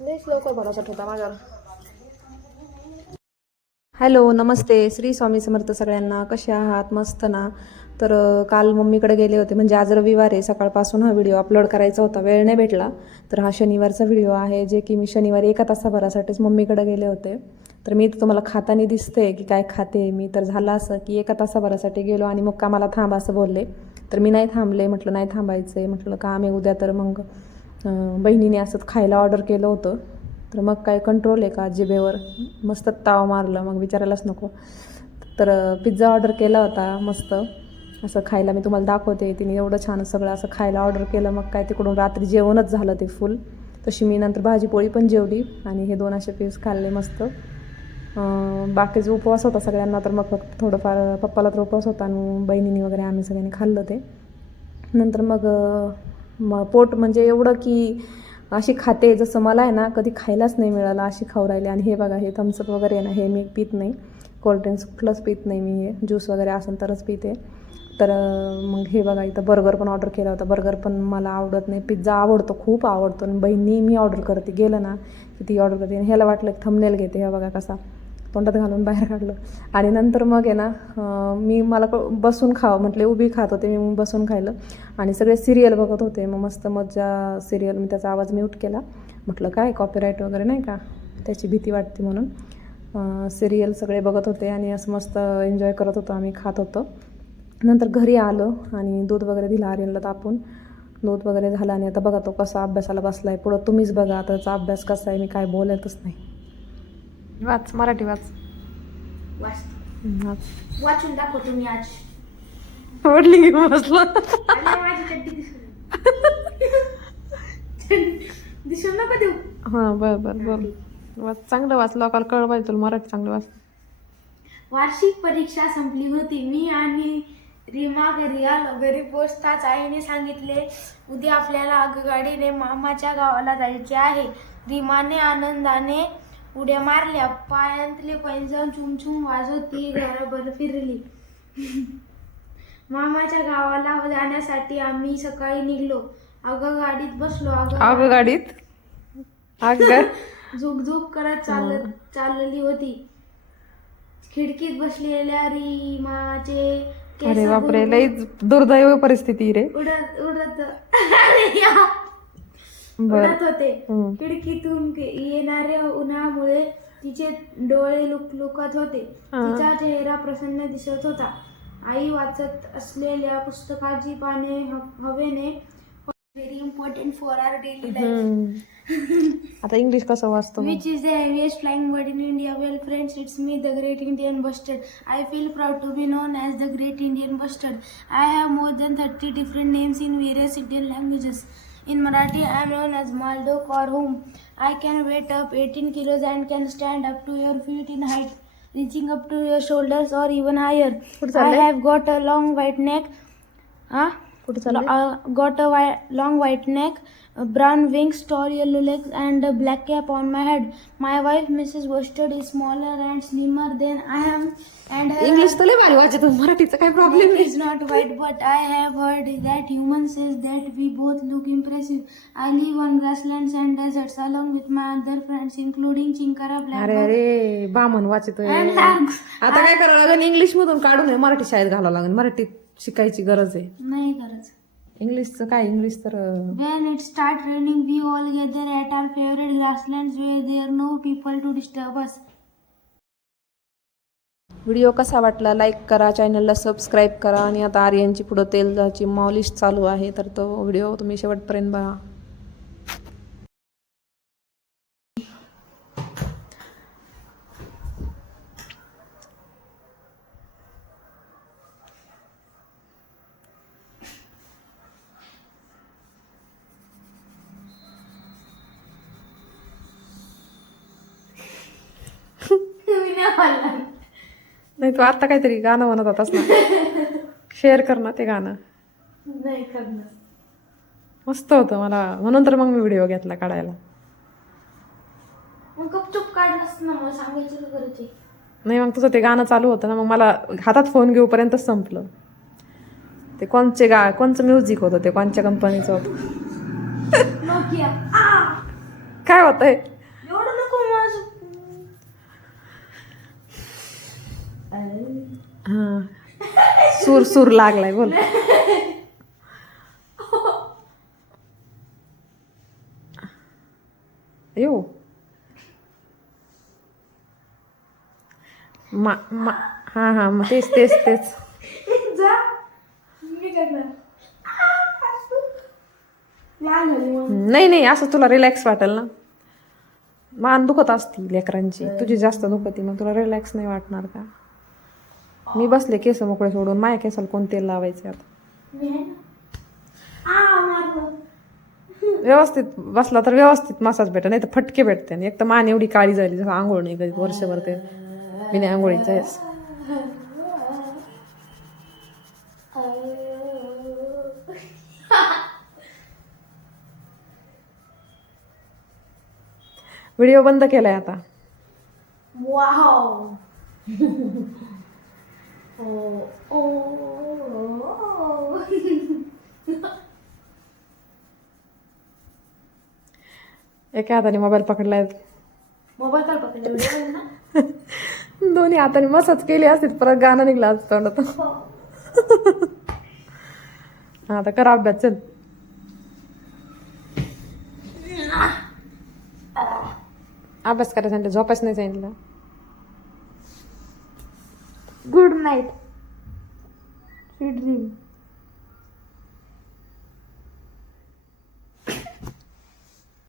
लईच लवकर भरोसा ठेवता माझ्यावर. हॅलो नमस्ते. श्री स्वामी समर्थ सगळ्यांना. कसे आहात? मस्त ना? तर काल मम्मीकडे गेले होते. म्हणजे आज रविवार आहे. सकाळपासून हा व्हिडिओ अपलोड करायचा होता. वेळ नाही भेटला. तर हा शनिवारचा व्हिडिओ आहे जे की मी शनिवारी एका तासाभरासाठीच मम्मीकडे गेले होते. तर मी तुम्हाला खाताना दिसते की काय खाते मी. तर झालं असं की एका तासाभरासाठी गेलो आणि मग कामाला थांब असं बोलले. तर मी नाही थांबले. म्हटलं नाही थांबायचं आहे म्हटलं काम आहे उद्या तर मग. बहिणीने असंच खायला ऑर्डर केलं होतं. तर मग काय कंट्रोल आहे का जिभेवर? मस्त ताव मारलं. मग विचारायलाच नको. तर पिझ्झा ऑर्डर केला होता मस्त. असं खायला मी तुम्हाला दाखवते. तिने एवढं छान सगळं असं खायला ऑर्डर केलं. मग काय तिकडून रात्री जेवणच झालं ते फुल तशी मी नंतर भाजी पोळी पण जेवली आणि हे दोन असे पीस खाल्ले मस्त. बाकीचे उपवास होता सगळ्यांना तर मग फक्त थोडंफार पप्पाला तर उपवास होता आणि बहिणीने वगैरे आम्ही सगळ्यांनी खाल्लं ते. नंतर मग म पोट म्हणजे एवढं की अशी खाते जसं मला आहे ना कधी खायलाच नाही मिळालं अशी खाऊ राहिली. आणि हे बघा हे थम्सअप वगैरे आहे ना हे मी पित नाही. कोल्ड्रिंक्स कुठलंच पित नाही मी हे. ज्यूस वगैरे असेल तरच पिते. तर मग हे बघा इथं बर्गर पण ऑर्डर केला होता. बर्गर पण मला आवडत नाही. पिझ्झा आवडतो खूप आवडतो. आणि बहिणी मी ऑर्डर करते. गेलं ना की ती ऑर्डर करते. आणि ह्याला वाटलं की थंबनेल घेते. हे बघा कसा. तोंडात घालून बाहेर काढलं. आणि नंतर मग आहे ना मी मला क- बसून खावं म्हटले उभी खात होते मी बसून खायलं. आणि सगळे सिरियल बघत होते मग मस्त मजा सिरियल मी त्याचा आवाज म्यूट केला. म्हटलं काय कॉपीराईट वगैरे नाही का? त्याची भीती वाटते म्हणून. सिरियल सगळे बघत होते आणि असं मस्त एन्जॉय करत होतो आम्ही खात होतो. नंतर घरी आलो आणि दूध वगैरे दिलं आर्यनला तापून. दूध वगैरे झालं आणि आता बघा तो कसा अभ्यासाला बसला आहे पुढं तुम्हीच बघा त्याचा अभ्यास कसा आहे मी काय बोलतच नाही. वाच मराठी वाच. वाच. वाच. वाचून दाखवतो मी आज. आवडली घेऊन बसला. आणि माझी चड्डी दिसून दिसून नको देऊ. हां बरं बरं बोल वाच चांगलं वाच लोकांना कळ पाहिजे तुला मराठी चांगलं वाच. वार्षिक परीक्षा संपली होती. मी आणि रीमा घरी आलो. घरी पोचताच आईने सांगितले उद्या आपल्याला आगगाडीने मामाच्या गावाला जायचे आहे. रीमाने आनंदाने उड्या मारल्या पायांतले पैंजण चुमचुम वाजवत ती घराभर फिरली. मामाच्या गावाला जाण्यासाठी आम्ही सकाळी निघलो. अगं गाडीत बसलो अगं गाडीत झुक झुक करत चालत चाललेली होती. खिडकीत बसलेल्या रीमाचे अरे बापरे लई दुर्दैव परिस्थिती रे. उडत उडत. उडत होते खिडकीतून येणाऱ्या उन्हामुळे तिचे डोळे लुक लुकत होते. तिचा चेहरा प्रसन्न दिसत होता. आई वाचत असलेल्या पुस्तकाची पाने हवेने very important for our daily life आता इंग्लिश कसं वाचतो which is the flying bird in India well friends it's me the great Indian bustard I feel proud to be known as the great Indian bustard I have more than thirty different names in various Indian languages In Marathi, I am known as Maldo Korhum. I can weight up 18 kilos and can stand up to your feet in height, reaching up to your shoulders or even higher. I have got a long white neck. Huh? कुठे चालू got a why long white neck brown wing star yellow leg and black cap on my head my wife Mrs bustard is smaller and slimmer than I am and English तर लई वाईट वाचतो मराठीचा काही problem is not white but I have heard that human says that we both look impressive I live on grassland and desert along with my other friends including chinkara black अरे बामन वाचतो आता काय करावं लागेल? इंग्लिश मधून काढून मराठी शाळेत घालावं लागेल मराठीत. शिकायची गरज आहे? नाही गरज. इंग्लिशचं काय? इंग्लिश तर um, When it start raining, we all gather at our favorite grasslands where there are no people to disturb us. Video कसा वाटला? लाईक करा चॅनलला सबस्क्राईब करा. आणि आता आर्यनची पुढं तेलाची मॉलिश चालू आहे तर तो व्हिडिओ तुम्ही शेवटपर्यंत बघा. नाही तू आता काहीतरी गाणं म्हणत होतास ना. शेअर कर ना ते गाणं. नाही करणार. मस्त होतं मला. म्हणून तर मग मी व्हिडिओ घेतला काढायला. मग गपचूप काढलंस ना मला सांगायचं का गरज आहे नाही मग तुझं ते गाणं चालू होतं ना मग मला हातात फोन घेऊपर्यंतच संपलं. ते कोणचे गा कोणचं म्युझिक होतं ते कोणच्या कंपनीचं होतं? नोकिया काय होतंय एवढं नको माझं हा सूर सूर लागलाय बोल. येऊ मा मा हा हा मग तेच तेच तेच. नाही नाही असं तुला रिलॅक्स वाटेल ना. मान दुखत असती लेकरांची. तुझी जास्त दुखती मग तुला रिलॅक्स नाही वाटणार का? मी बसले केस मोकळे सोडून माझ्या केसाला कोण तेल लावायचे आता? व्यवस्थित बसला तर व्यवस्थित मसाज भेटेल नाही तर फटके भेटते. आणि एक तर मान एवढी काळी झाली जसं आंघोळ नाही कधी वर्षभर ते. मी नाही आंघोळीचं आहेस. व्हिडिओ बंद केलाय आता. एका हाताने मोबाईल पकडलाय. मोबाईल काय पकडले व्हिडिओ ना? दोन्ही हाताने मसाज केली असती परत गाणं निघलं असतं हा. आता करा अभ्यास चल. अभ्यास करायला सांगितलं झोपायच नाही सांगितलं. Good night feed